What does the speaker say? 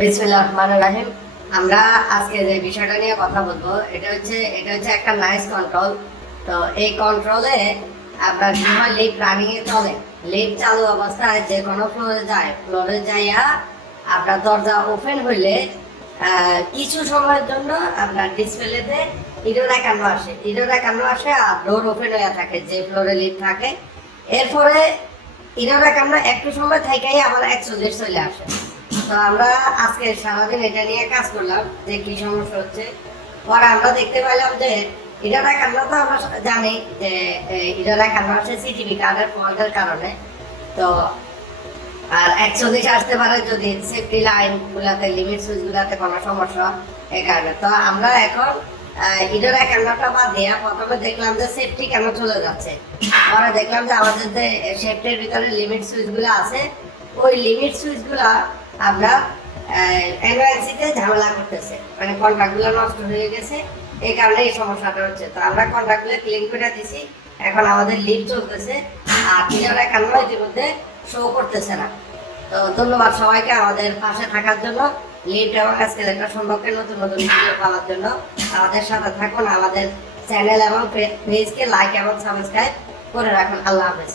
বিসমিল্লাহির রহমানির রহিম। আমরা আজকে যে বিষয়টা নিয়ে কথা বলবো এটা হচ্ছে একটা নাইস কন্ট্রোল। তো এই কন্ট্রোলে আপনার কি হয়, লিফট রানিং এ চলে, লিফট চালু অবস্থায় যে কোনো ফ্লোরে যাইয়া আপনার দরজা ওপেন হইলে কিছু সময়ের জন্য আপনার ডিসপ্লেতে ইরো 51 আসে আর ডোর ওপেন হয়ে থাকে যে ফ্লোরে লিফট থাকে। এরপরে ইরো 51 একটু সময় থেকেই আবার 140 চলে আসে। তো আমরা আজকে সারাদিন এটা নিয়ে কাজ করলাম যে কি সমস্যা হচ্ছে। পরে আমরা দেখতে পেলাম যে ইডোরা কান্না তো আমরা জানি যে ইডোরা কান্না আসে সিটিভি কার্ডের ফল্টের কারণে। তো আর 140 আসতে পারে যদি সেফটি লাইন গুলাতে, লিমিট সুইচ গুলাতে কোনো সমস্যা এই কারণে। তো আমরা এখন ইডোরা কান্নাটা বাদ দিয়ে প্রথমে দেখলাম যে সেফটি কেন চলে যাচ্ছে। পরে দেখলাম যে আমাদের যে সেফটির ভিতরে লিমিট সুইচ গুলো আছে, ওই লিমিট সুইচ গুলা আমরা এনওআইসিতে ঝামেলা করতেছে, মানে কন্ট্রাক্টগুলো নষ্ট হয়ে গেছে, এই কারণে এই সমস্যাটা হচ্ছে। তো আমরা কন্ট্রাক্টগুলো ক্লিন করে দিছি, এখন আমাদের লিফট চলতেছে আর ক্লিয়ার কারণে ইতিমধ্যে শো করতেছে না। তো ধন্যবাদ সবাইকে আমাদের পাশে থাকার জন্য। লিফট এবং আজকের একটা সম্পর্কে নতুন নতুন ভিডিও পাওয়ার জন্য আমাদের সাথে থাকুন। আমাদের চ্যানেল এবং পেজকে লাইক এবং সাবস্ক্রাইব করে রাখুন। আল্লাহ হাফেজ।